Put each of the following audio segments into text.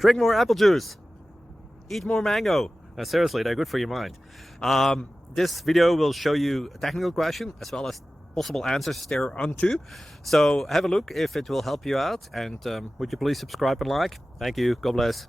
Drink more apple juice. Eat more mango. Seriously, they're good for your mind. This video will show you a technical question as well as possible answers thereunto. So have a look if it will help you out, and would you please subscribe and like? Thank you. God bless.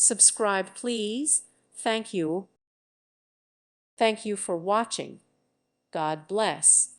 Subscribe, please. Thank you. Thank you for watching. God bless.